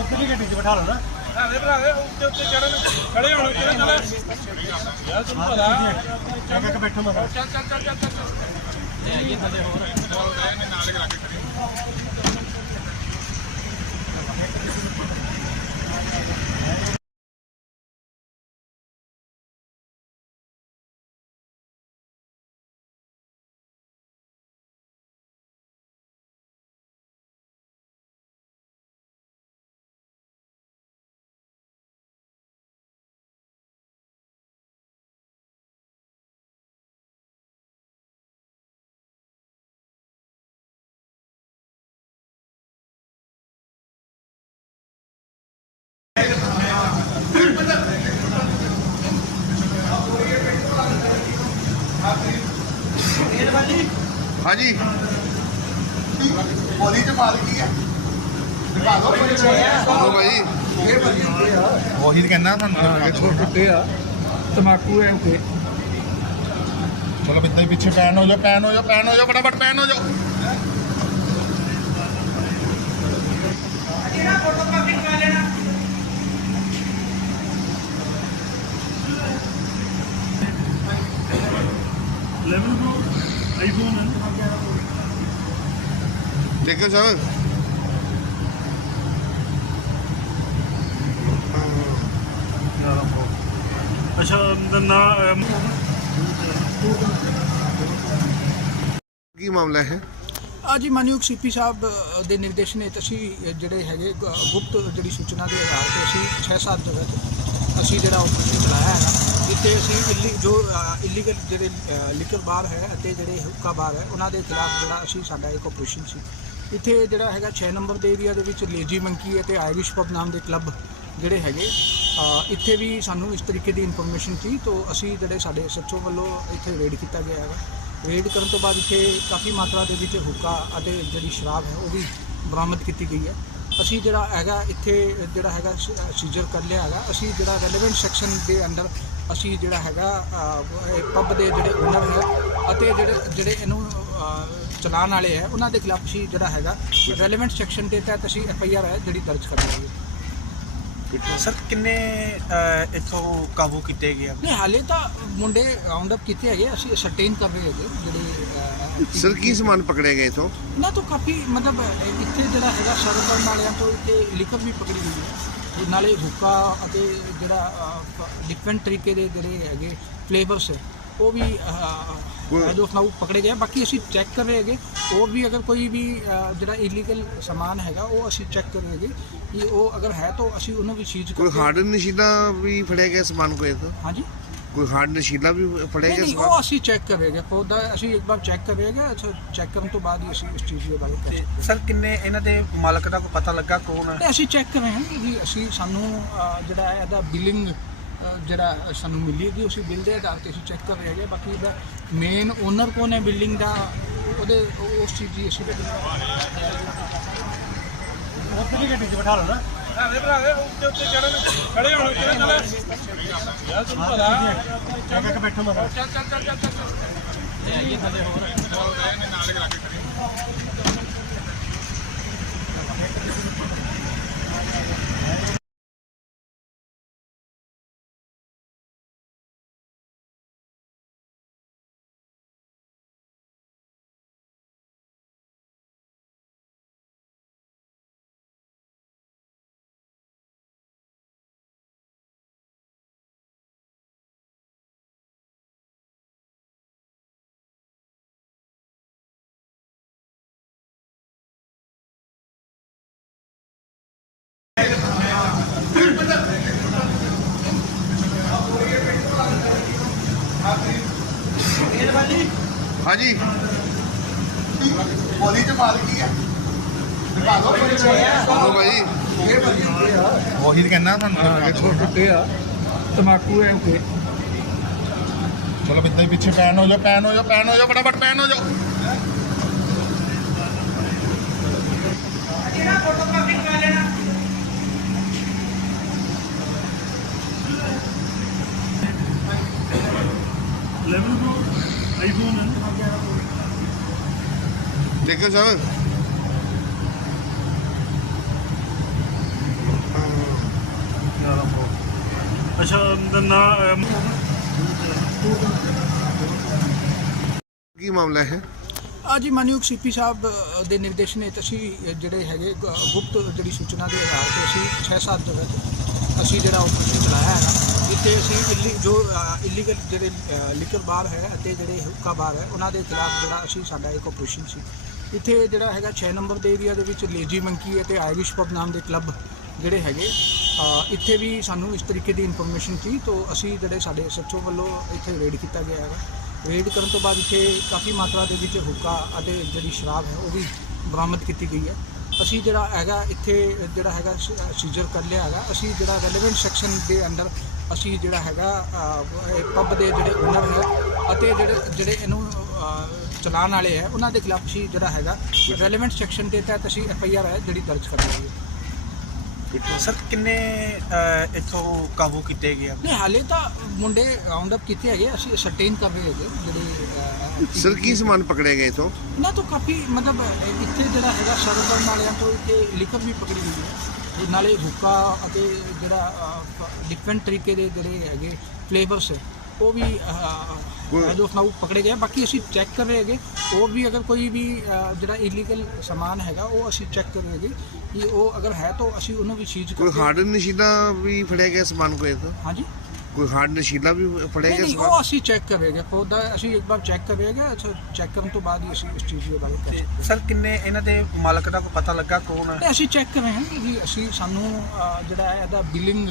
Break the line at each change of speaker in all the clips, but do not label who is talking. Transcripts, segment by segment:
ਉੱਥੇ ਗੱਡੀ 'ਚ ਬਿਠਾ ਲਓ ਨਾ
ਭਰਾਵੇ ਉੱਤੇ ਉੱਤੇ ਚੜਨ ਖੜੇ ਹੋਣ ਕਿਹੜਾ ਚੱਲ। ਯਾਰ ਤੁਹਾਨੂੰ ਪਤਾ
ਮਗਰ
ਚੱਲ ਚੱਲ ਚੱਲ ਚੱਲ।
ਹਾਂਜੀ। ਬੋਲੀ ਚ ਮਾਲ ਕੀ ਹੈ ਦਿਖਾ ਦਿਓ। ਹਾਂ ਭਾਈ। ਉਹੀ ਕਹਿੰਦਾ ਤੁਹਾਨੂੰ।
ਟੁੱਟੇ ਆ। ਤਮਾਕੂ ਐ ਕੇ
ਚਲੋ ਬਿੱਤੇ ਪਿੱਛੇ ਪੈਨ ਹੋ ਜਾਓ ਪੈਨ ਹੋ ਜਾਓ ਪੈਨ ਹੋ ਜਾਓ ਫਟਾਫਟ ਪੈਨ ਹੋ ਜਾਓ
ਲੈਵਲ ਬ్రో ਆਈਫੋਨ ਹੈ
ਦੇਖੋ ਸਰ
ਅੱਛਾ ਦਾ ਨਾ
ਕੀ ਮਾਮਲਾ ਹੈ?
ਅੱਜ ਮਾਨਯੋਗ ਸੀਪੀ ਸਾਹਿਬ ਦੇ ਨਿਰਦੇਸ਼ ਨੇ ਅਸੀਂ ਜਿਹੜੇ ਹੈਗੇ ਗ- ਗੁਪਤ ਜਿਹੜੀ ਸੂਚਨਾ ਦੇ ਆਧਾਰ ਤੇ ਅਸੀਂ 6-7 ਜਗ੍ਹਾ ਤੇ ਅਸੀਂ ਜਿਹੜਾ ਆਪਰੇਸ਼ਨ ਚਲਾਇਆ ਹੈਗਾ ਜਿੱਥੇ ਅਸੀਂ ਇਲੀ ਜੋ ਇਲੀਗਲ ਜਿਹੜੇ ਲਿਕਰ ਬਾਰ ਹੈ ਅਤੇ ਜਿਹੜੇ ਹੁੱਕਾ ਬਾਰ ਹੈ ਉਹਨਾਂ ਦੇ ਖਿਲਾਫ ਜਿਹੜਾ ਅਸੀਂ ਸਾਡਾ ਇੱਕ ਆਪਰੇਸ਼ਨ ਸੀ। ਇੱਥੇ ਜਿਹੜਾ ਹੈਗਾ 6 ਨੰਬਰ ਦੇ ਏਰੀਆ ਦੇ ਵਿੱਚ ਲੇਜੀ ਮੰਕੀ ਅਤੇ ਆਇਰਿਸ਼ ਪਬ ਨਾਮ ਦੇ ਕਲੱਬ ਜਿਹੜੇ ਹੈਗੇ ਇੱਥੇ ਵੀ ਸਾਨੂੰ ਇਸ ਤਰੀਕੇ ਦੀ ਇਨਫੋਰਮੇਸ਼ਨ ਸੀ, ਤੋਂ ਅਸੀਂ ਜਿਹੜੇ ਸਾਡੇ ਸੱਚੋ ਵੱਲੋਂ ਇੱਥੇ ਰੇਡ ਕੀਤਾ ਗਿਆ ਹੈਗਾ। ਰੇਡ ਕਰਨ ਤੋਂ ਬਾਅਦ ਇੱਥੇ ਕਾਫੀ ਮਾਤਰਾ ਦੇ ਵਿੱਚ ਹੁੱਕਾ ਅਤੇ ਜਿਹੜੀ ਸ਼ਰਾਬ ਹੈ, ਉਹ ਵੀ ਬਰਾਮਦ ਕੀਤੀ ਗਈ ਹੈ। ਅਸੀਂ ਜਿਹੜਾ ਹੈਗਾ, ਇੱਥੇ ਜਿਹੜਾ ਹੈਗਾ ਸੀਜ਼ਰ ਕਰ ਲਿਆ ਹੈਗਾ। ਅਸੀਂ ਜਿਹੜਾ ਰੈਲੇਵੈਂਟ ਸੈਕਸ਼ਨ ਦੇ ਅੰਡਰ ਅਸੀਂ ਜਿਹੜਾ ਹੈਗਾ ਪੱਬ ਦੇ ਜਿਹੜੇ ਓਨਰ ਹੈ ਅਤੇ ਜਿਹੜੇ ਜਿਹੜੇ ਇਹਨੂੰ ਚਲਾਉਣ ਵਾਲੇ ਹੈ ਉਹਨਾਂ ਦੇ ਖਿਲਾਫ ਅਸੀਂ ਜਿਹੜਾ ਹੈਗਾ ਰੈਲੇਵੈਂਟ ਸੈਕਸ਼ਨ ਦੇ ਤਹਿਤ ਅਸੀਂ ਐਫ ਆਈ ਆਰ ਹੈ ਜਿਹੜੀ ਦਰਜ ਕਰ ਲਈ ਹੈ।
ਸਰ ਕਿੰਨੇ ਅਹ, ਇੱਥੋਂ ਕਾਬੂ ਕੀਤੇ ਗਏ ਆ?
ਨਹੀਂ ਹਾਲੇ ਤਾਂ ਮੁੰਡੇ ਰਾਉਂਡ ਅਪ ਕੀਤੇ ਹੈਗੇ ਅਸੀਂ ਸਰਟੇਨ ਕਰ ਰਹੇ ਹੈਗੇ ਜਿਹੜੇ
ਸਰ ਕੀ ਸਮਾਨ ਪਕੜਿਆ ਗਿਆ ਇਥੋਂ?
ਨਾ ਤਾਂ ਕਾਫੀ ਮਤਲਬ ਇੱਥੇ ਜਿਹੜਾ ਹੈਗਾ ਸਰਵ ਕਰਨ ਵਾਲਿਆਂ ਤੋਂ ਇੱਥੇ ਲਿਕਰ ਵੀ ਪਕੜੀ ਗਈ ਹੈ। ਤੇ ਨਾਲੇ ਹੁੱਕਾ ਅਤੇ ਜਿਹੜਾ ਡਿਫਰੈਂਟ ਤਰੀਕੇ ਦੇ ਜਿਹੜੇ ਹੈਗੇ ਫਲੇਵਰਸ ਹੈ। ਉਹ ਵੀ ਜੋ ਉਹ ਪਕੜੇ ਗਏ। ਬਾਕੀ ਅਸੀਂ ਚੈੱਕ ਕਰ ਰਹੇ ਹੈਗੇ। ਹੋਰ ਵੀ ਅਗਰ ਕੋਈ ਵੀ ਜਿਹੜਾ ਇਲੀਗਲ ਸਮਾਨ ਹੈਗਾ ਉਹ ਅਸੀਂ ਚੈੱਕ ਕਰ ਰਹੇ ਹੈਗੇ ਕਿ ਉਹ ਅਗਰ ਹੈ ਤਾਂ ਅਸੀਂ ਉਹਨੂੰ ਵੀ ਸੀਜ਼
ਕੋਈ ਹਾਰਡ ਨਸ਼ੀਲਾ ਵੀ ਫੜਿਆ ਗਿਆ ਸਮਾਨ ਕੋਈ ਇਥੋਂ?
ਹਾਂਜੀ।
ਕੋਈ ਹਾਰਡ ਨਸ਼ੀਲਾ ਵੀ ਫੜਿਆ ਗਿਆ
ਨਹੀਂ
ਸਮਾਨ?
ਉਹ ਅਸੀਂ ਚੈੱਕ ਕਰ ਰਹੇ ਹੈਗੇ। ਉਹਦਾ ਅਸੀਂ ਇੱਕ ਵਾਰ ਚੈੱਕ ਕਰ ਰਹੇ ਹੈਗੇ। ਅੱਛਾ ਚੈੱਕ ਕਰਨ ਤੋਂ ਬਾਅਦ ਹੀ ਅਸੀਂ ਇਸ ਚੀਜ਼ ਦੇ ਬਾਰੇ ਕਰ
ਤੇ ਸਰ ਕਿੰਨੇ ਇਹਨਾਂ ਦੇ ਮਾਲਕ ਦਾ ਕੋਈ ਪਤਾ ਲੱਗਾ ਕੌਣ ਹੈ?
ਤੇ ਅਸੀਂ ਚੈੱਕ ਕਰ ਰਹੇ ਹਾਂ ਕਿ ਅਸੀਂ ਸਾਨੂੰ ਜਿਹੜਾ ਹੈ ਇਹਦਾ ਬਿਲਿੰਗ ਜਿਹੜਾ ਸਾਨੂੰ ਮਿਲੀ ਹੈਗੀ ਉਸੇ ਬਿੱਲ ਦੇ ਆਧਾਰ ਤੇ ਅਸੀਂ ਚੈੱਕ ਕਰ ਰਹੇ ਹੈਗੇ ਬਾਕੀ ਇਹਦਾ ਮੇਨ ਓਨਰ ਕੌਣ ਹੈ ਬਿਲਡਿੰਗ ਦਾ ਉਹਦੇ ਉਹ- ਉਸ ਚੀਜ਼ ਦੀ ਅਸੀਂ
ਉੱਥੇ ਦੀ ਗੱਡੀ 'ਚ ਬਿਠਾ ਲਓ ਨਾ।
ਭਰਾਵੇ ਉੱਤੇ ਉੱਤੇ ਚੜਨ ਖੜੇ ਹੋਣ ਕਿਹੜਾ ਚੱਲ ਯਾਰ ਤੁਹਾਨੂੰ ਪਤਾ
ਇੱਕ ਬੈਠੋ ਮਗਰ
ਚੱਲ ਚੱਲ ਚੱਲ ਚੱਲ ਚੱਲ।
ਹਾਂਜੀ। ਬੋਲੀ ਚ ਮਾਲ ਕੀ ਹੈ ਦਿਖਾ ਦਿਓ। ਹਾਂ ਭਾਈ। ਉਹੀ ਕਹਿੰਦਾ ਤੁਹਾਨੂੰ
ਟੁੱਟੇ ਆ। ਤਮਾਕੂ ਐ ਕੇ
ਚਲੋ ਬਿੱਤੇ ਪਿੱਛੇ ਪੈਨ ਹੋ ਜਾਓ ਪੈਨ ਹੋ ਜਾਓ ਪੈਨ ਹੋ ਜਾਓ ਫਟਾਫਟ ਪੈਨ ਹੋ
ਆਈਫੋਨ
ਦੇਖੋ ਸਰ।
ਅੱਛਾ ਨਾ
ਕੀ ਮਾਮਲਾ ਹੈ?
ਅੱਜ ਹੀ ਮਾਨਯੋਗ ਸੀਪੀ ਸਾਹਿਬ ਦੇ ਨਿਰਦੇਸ਼ ਨੇ ਅਸੀਂ ਜਿਹੜੇ ਹੈਗੇ ਗੁਪਤ ਜਿਹੜੀ ਸੂਚਨਾ ਦੇ ਆਧਾਰ ਤੇ ਅਸੀਂ 6-7 ਜਗ੍ਹਾ ਤੇ ਅਸੀਂ ਜਿਹੜਾ ਆਪਰੇਸ਼ਨ ਚਲਾਇਆ ਹੈਗਾ। ਜਿੱਥੇ ਅਸੀਂ ਇਲੀ ਜੋ ਇਲੀਗਲ ਜਿਹੜੇ ਲਿਕਰ ਬਾਰ ਹੈ ਅਤੇ ਜਿਹੜੇ ਹੁੱਕਾ ਬਾਰ ਹੈ, ਉਹਨਾਂ ਦੇ ਖਿਲਾਫ ਜਿਹੜਾ ਅਸੀਂ ਸਾਡਾ ਇੱਕ ਆਪਰੇਸ਼ਨ ਸੀ। ਇੱਥੇ ਜਿਹੜਾ ਹੈਗਾ 6 ਨੰਬਰ ਦੇ ਏਰੀਆ ਦੇ ਵਿੱਚ ਲੇਜੀ ਮੰਕੀ ਅਤੇ ਆਇਰਿਸ਼ ਪਬ ਨਾਮ ਦੇ ਕਲੱਬ ਜਿਹੜੇ ਹੈਗੇ ਇੱਥੇ ਵੀ ਸਾਨੂੰ ਇਸ ਤਰੀਕੇ ਦੀ ਇਨਫੋਰਮੇਸ਼ਨ ਸੀ, ਤੋਂ ਅਸੀਂ ਜਿਹੜੇ ਸਾਡੇ ਸੱਚੋ ਵੱਲੋਂ ਇੱਥੇ ਰੇਡ ਕੀਤਾ ਗਿਆ ਹੈਗਾ। ਰੇਡ ਕਰਨ ਤੋਂ ਬਾਅਦ ਇੱਥੇ ਕਾਫੀ ਮਾਤਰਾ ਦੇ ਵਿੱਚ ਹੁੱਕਾ ਅਤੇ ਜਿਹੜੀ ਸ਼ਰਾਬ ਹੈ, ਉਹ ਵੀ ਬਰਾਮਦ ਕੀਤੀ ਗਈ ਹੈ। ਅਸੀਂ ਜਿਹੜਾ ਹੈਗਾ ਇੱਥੇ, ਜਿਹੜਾ ਹੈਗਾ ਸੀਜ਼ਰ ਕਰ ਲਿਆ ਹੈਗਾ। ਅਸੀਂ ਜਿਹੜਾ ਰੈਲੇਵੈਂਟ ਸੈਕਸ਼ਨ ਦੇ ਅੰਦਰ ਅਸੀਂ ਜਿਹੜਾ ਹੈਗਾ ਪੱਬ ਦੇ ਜਿਹੜੇ ਓਨਰ ਹੈ ਅਤੇ ਜਿਹੜੇ ਜਿਹੜੇ ਇਹਨੂੰ ਚਲਾਉਣ ਵਾਲੇ ਹੈ, ਉਹਨਾਂ ਦੇ ਖਿਲਾਫ ਅਸੀਂ ਜਿਹੜਾ ਹੈਗਾ ਰੈਲੇਵੈਂਟ ਸੈਕਸ਼ਨ ਦੇ ਤਹਿਤ ਅਸੀਂ ਐਫ ਆਈ ਆਰ ਹੈ ਜਿਹੜੀ ਦਰਜ ਕਰ ਲਈ ਹੈ।
ਸਰ ਕਿੰਨੇ ਅਹ, ਇੱਥੋਂ ਕਾਬੂ ਕੀਤੇ ਗਏ ਆ?
ਨਹੀਂ ਹਾਲੇ ਤਾਂ ਮੁੰਡੇ ਰਾਉਂਡ ਅਪ ਕੀਤੇ ਹੈਗੇ ਅਸੀਂ ਸਰਟੇਨ ਕਰ ਰਹੇ ਹੈਗੇ ਜਿਹੜੇ
ਸਰ ਕੀ ਸਮਾਨ ਪਕੜਿਆ ਗਿਆ ਇਥੋਂ?
ਇਹਨਾਂ ਤੋਂ ਕਾਫੀ ਮਤਲਬ ਇੱਥੇ ਜਿਹੜਾ ਹੈਗਾ ਸਰਵ ਕਰਨ ਵਾਲਿਆਂ ਤੋਂ ਇੱਥੇ ਲਿਕਰ ਵੀ ਪਕੜੀ ਗਈ ਹੈ। ਤੇ ਨਾਲੇ ਹੁੱਕਾ ਅਤੇ ਜਿਹੜਾ ਡਿਫਰੈਂਟ ਤਰੀਕੇ ਦੇ ਜਿਹੜੇ ਹੈਗੇ ਫਲੇਵਰਸ ਉਹ ਵੀ ਜੋ ਫਨਾਉ ਪਕੜੇ ਗਏ। ਬਾਕੀ ਅਸੀਂ ਚੈੱਕ ਕਰ ਰਹੇ ਹੈਗੇ। ਹੋਰ ਵੀ ਅਗਰ ਕੋਈ ਵੀ ਜਿਹੜਾ ਇਲੀਗਲ ਸਮਾਨ ਹੈਗਾ ਉਹ ਅਸੀਂ ਚੈੱਕ ਕਰ ਰਹੇ ਹੈਗੇ ਕਿ ਉਹ ਅਗਰ ਹੈ ਤਾਂ ਅਸੀਂ ਉਹਨੂੰ ਵੀ ਸੀਜ਼
ਕੋਈ ਹਾਰਡ ਨਸ਼ੀਲਾ ਵੀ ਫੜਿਆ ਗਿਆ ਸਮਾਨ ਕੋਈ ਇਥੋਂ?
ਹਾਂਜੀ।
ਕੋਈ ਹਾਰਡ ਨਸ਼ੀਲਾ ਵੀ ਫੜਿਆ ਗਿਆ
ਨਹੀਂ
ਸਮਾਨ?
ਉਹ ਅਸੀਂ ਚੈੱਕ ਕਰ ਰਹੇ ਹੈਗੇ। ਅਸੀਂ ਇੱਕ ਵਾਰ ਚੈੱਕ ਕਰ ਰਹੇ ਹੈਗੇ। ਅੱਛਾ ਚੈੱਕ ਕਰਨ ਤੋਂ ਬਾਅਦ ਹੀ ਅਸੀਂ ਇਸ ਚੀਜ਼ ਦੀ ਗੱਲ ਕਰ
ਤੇ ਸਰ ਕਿੰਨੇ ਇਹਨਾਂ ਦੇ ਮਾਲਕ ਦਾ ਕੋਈ ਪਤਾ ਲੱਗਾ ਕੌਣ ਹੈ?
ਤੇ ਅਸੀਂ ਚੈੱਕ ਕਰ ਰਹੇ ਹਾਂ ਕਿ ਅਸੀਂ ਸਾਨੂੰ ਜਿਹੜਾ ਹੈ ਇਹਦਾ ਬਿਲਿੰਗ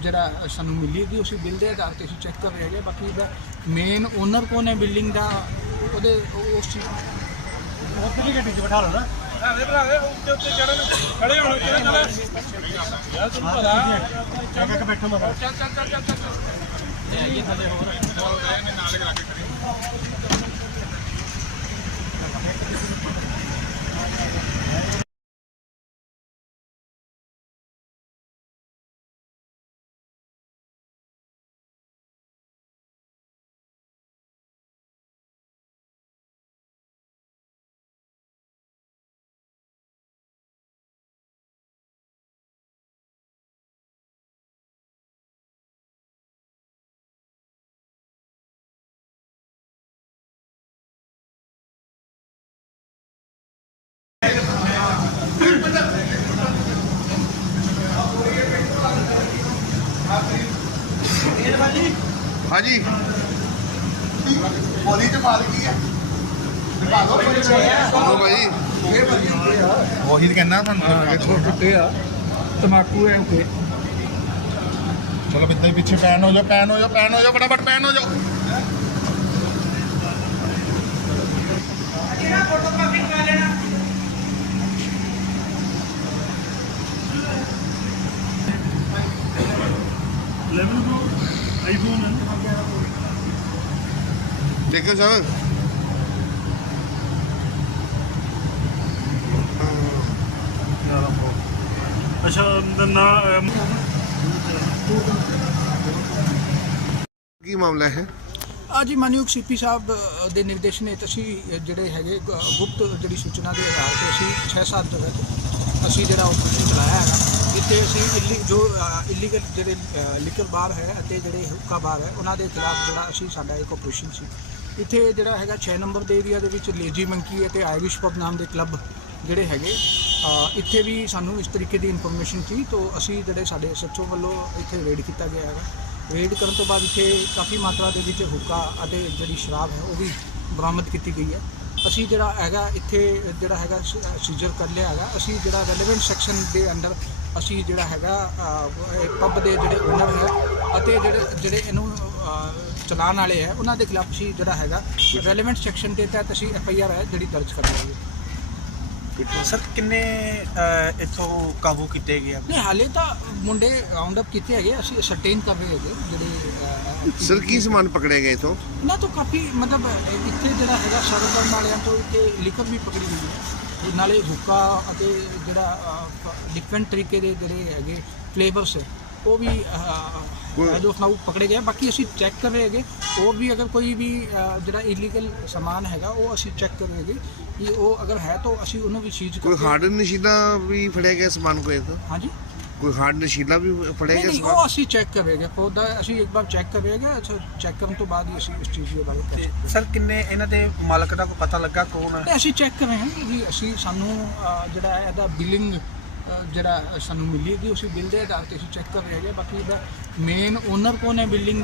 ਜਿਹੜਾ ਸਾਨੂੰ ਮਿਲੀ ਹੈਗੀ ਉਸੇ ਬਿੱਲ ਦੇ ਆਧਾਰ ਤੇ ਅਸੀਂ ਚੈੱਕ ਕਰ ਰਹੇ ਹੈਗੇ ਬਾਕੀ ਇਹਦਾ ਮੇਨ ਓਨਰ ਕੌਣ ਹੈ ਬਿਲਡਿੰਗ ਦਾ ਉਹਦੇ ਉਹ- ਉਸ ਚੀਜ਼
ਉਧਰਲੀ ਗੱਡੀ 'ਚ ਬਿਠਾ ਲਓ ਨਾ
ਭਰਾ ਦੇ ਭਰਾ ਦੇ ਉੱਤੇ ਉੱਤੇ ਚੜਨ ਖੜੇ ਹੋਣ ਕਿਹੜੇ ਨਾਲ ਯਾਰ ਤੁਹਾਨੂੰ ਪਤਾ
ਇੱਕ ਇੱਕ ਬੈਠੋ ਮਗਾ
ਚੱਲ ਚੱਲ ਚੱਲ ਚੱਲ ਚੱਲ।
ਹਾਂਜੀ। ਬੋਲੀ ਚ ਮਾਰ ਕੀ ਹੈ ਦਿਖਾ ਦਿਓ ਭਾਈ। ਉਹੀ ਤਾਂ ਕਹਿੰਦਾ ਤੁਹਾਨੂੰ
ਦੇਖੋ ਕਿੱਥੇ ਆ। ਤਮਾਕੂ ਹੈ ਓਕੇ
ਚਲੋ ਬਿੱਤੇ ਪਿੱਛੇ ਪੈਨ ਹੋ ਜਾਓ ਪੈਨ ਹੋ ਜਾਓ ਪੈਨ ਹੋ ਜਾਓ ਫਟਾਫਟ ਪੈਨ ਹੋ ਜਾਓ।
ਲੈਵਲ ਬ్రో ਆਈਫੋਨ
ਦੇਖੋ ਸਰ।
ਅੱਛਾ ਨਾ
ਕੀ ਮਾਮਲਾ ਹੈ?
ਅੱਜ ਮਾਨਯੋਗ ਸੀਪੀ ਸਾਹਿਬ ਦੇ ਨਿਰਦੇਸ਼ ਨੇ ਅਸੀਂ ਜਿਹੜੇ ਹੈਗੇ ਗੁਪਤ ਜਿਹੜੀ ਸੂਚਨਾ ਦੇ ਆਧਾਰ ਤੇ ਅਸੀਂ 6-7 ਜਗ੍ਹਾ ਤੇ ਅਸੀਂ ਜਿਹੜਾ ਆਪਰੇਸ਼ਨ ਚਲਾਇਆ ਹੈਗਾ। ਜਿੱਥੇ ਅਸੀਂ ਇਲੀ ਜੋ ਇਲੀਗਲ ਜਿਹੜੇ ਲਿਕਰ ਬਾਰ ਹੈ ਅਤੇ ਜਿਹੜੇ ਹੁੱਕਾ ਬਾਰ ਹੈ, ਉਹਨਾਂ ਦੇ ਖਿਲਾਫ ਜਿਹੜਾ ਅਸੀਂ ਸਾਡਾ ਇੱਕ ਆਪਰੇਸ਼ਨ ਸੀ। ਇੱਥੇ ਜਿਹੜਾ ਹੈਗਾ 6 ਨੰਬਰ ਦੇ ਏਰੀਆ ਦੇ ਵਿੱਚ ਲੇਜੀ ਮੰਕੀ ਅਤੇ ਆਇਰਿਸ਼ ਪਬ ਨਾਮ ਦੇ ਕਲੱਬ ਜਿਹੜੇ ਹੈਗੇ ਇੱਥੇ ਵੀ ਸਾਨੂੰ ਇਸ ਤਰੀਕੇ ਦੀ ਇਨਫੋਰਮੇਸ਼ਨ ਸੀ, ਤੋਂ ਅਸੀਂ ਜਿਹੜੇ ਸਾਡੇ ਸੱਚੋ ਵੱਲੋਂ ਇੱਥੇ ਰੇਡ ਕੀਤਾ ਗਿਆ ਹੈਗਾ। ਰੇਡ ਕਰਨ ਤੋਂ ਬਾਅਦ ਇੱਥੇ ਕਾਫੀ ਮਾਤਰਾ ਦੇ ਵਿੱਚ ਹੁੱਕਾ ਅਤੇ ਜਿਹੜੀ ਸ਼ਰਾਬ ਹੈ, ਉਹ ਵੀ ਬਰਾਮਦ ਕੀਤੀ ਗਈ ਹੈ। ਅਸੀਂ ਜਿਹੜਾ ਹੈਗਾ ਇੱਥੇ, ਜਿਹੜਾ ਹੈਗਾ ਸੀਜ਼ਰ ਕਰ ਲਿਆ ਹੈਗਾ। ਅਸੀਂ ਜਿਹੜਾ ਰੈਲੇਵੈਂਟ ਸੈਕਸ਼ਨ ਦੇ ਅੰਦਰ ਅਸੀਂ ਜਿਹੜਾ ਹੈਗਾ ਪੱਬ ਦੇ ਜਿਹੜੇ ਓਨਰ ਹੈ ਅਤੇ ਜਿਹੜੇ ਜਿਹੜੇ ਇਹਨੂੰ ਚਲਾਉਣ ਵਾਲੇ ਹੈ, ਉਹਨਾਂ ਦੇ ਖਿਲਾਫ ਅਸੀਂ ਜਿਹੜਾ ਹੈਗਾ ਰੈਲੇਵੈਂਟ ਸੈਕਸ਼ਨ ਦੇ ਤਹਿਤ ਅਸੀਂ ਐਫ ਆਈ ਆਰ ਹੈ ਜਿਹੜੀ ਦਰਜ ਕਰ ਲਈ ਹੈ
ਸਰ ਕਿੰਨੇ ਅਹ, ਇੱਥੋਂ ਕਾਬੂ ਕੀਤੇ ਗਏ ਆ?
ਨਹੀਂ ਹਾਲੇ ਤਾਂ ਮੁੰਡੇ ਰਾਉਂਡ ਅਪ ਕੀਤੇ ਹੈਗੇ ਅਸੀਂ ਸਰਟੇਨ ਕਰ ਰਹੇ ਹੈਗੇ ਜਿਹੜੇ
ਸਰ ਕੀ ਸਮਾਨ ਪਕੜਿਆ ਗਿਆ ਇਥੋਂ?
ਇਹਨਾਂ ਤੋਂ ਕਾਫੀ ਮਤਲਬ ਇੱਥੇ ਜਿਹੜਾ ਹੈਗਾ ਸਰਵ ਕਰਨ ਵਾਲਿਆਂ ਤੋਂ ਇੱਥੇ ਲਿਕਰ ਵੀ ਪਕੜੀ ਗਈ ਹੈ। ਤੇ ਨਾਲੇ ਹੁੱਕਾ ਅਤੇ ਜਿਹੜਾ ਡਿਫਰੈਂਟ ਤਰੀਕੇ ਦੇ ਜਿਹੜੇ ਹੈਗੇ ਫਲੇਵਰਸ ਉਹ ਵੀ
ਕੋਈ-
ਅ, ਜੋ ਫਨਾਊ ਪਕੜੇ ਗਏ ਬਾਕੀ ਅਸੀਂ ਚੈੱਕ ਕਰ ਰਹੇ ਹੈਗੇ ਉਹ ਵੀ ਅਗਰ ਕੋਈ ਵੀ ਜਿਹੜਾ ਇਲੀਗਲ ਸਮਾਨ ਹੈਗਾ ਉਹ ਅਸੀਂ ਚੈੱਕ ਕਰ ਰਹੇ ਹੈਗੇ ਕਿ ਉਹ ਅਗਰ ਹੈ ਤਾਂ ਅਸੀਂ ਉਹਨੂੰ ਵੀ ਸੀਜ਼
ਕੋਈ ਹਾਰਡ ਨਸ਼ੀਲਾ ਵੀ ਫੜਿਆ ਗਿਆ ਸਮਾਨ ਕੋਈ ਤਾਂ
ਹਾਂਜੀ
ਕੋਈ ਹਾਰਡ ਨਸ਼ੀਲਾ ਵੀ ਫੜਿਆ ਗਿਆ
ਨਹੀਂ
ਸਮਾਨ
ਉਹ ਅਸੀਂ ਚੈੱਕ ਕਰਾਂਗੇ ਉਹਦਾ ਅਸੀਂ ਇੱਕ ਵਾਰ ਚੈੱਕ ਕਰਾਂਗੇ ਅੱਛਾ ਚੈੱਕ ਕਰਨ ਤੋਂ ਬਾਅਦ ਹੀ ਅਸੀਂ ਇਸ ਚੀਜ਼ ਦੇ ਬਾਰੇ
ਸਰ ਕਿੰਨੇ ਇਹਨਾਂ ਦੇ ਮਾਲਕ ਦਾ ਕੋਈ ਪਤਾ ਲੱਗਾ ਕੌਣ ਹੈ
ਅਸੀਂ ਚੈੱਕ ਕਰ ਰਹੇ ਹਾਂ ਕਿ ਅਸੀਂ ਸਾਨੂੰ ਜਿਹੜਾ ਹੈ ਇਹਦਾ ਬਿਲਿੰਗ ਜਿਹੜਾ ਸਾਨੂੰ ਮਿਲੀ ਹੈ ਕਿ ਉਸੇ ਬਿੱਲ ਦੇ ਆਧਾਰ ਤੇ ਅਸੀਂ ਚੈੱਕ ਕਰ ਰਹੇ ਹਾਂ ਬਾਕੀ ਇਹਦਾ ਮੇਨ ਓਨਰ ਕੌਣ ਹੈ ਬਿਲਡਿੰਗ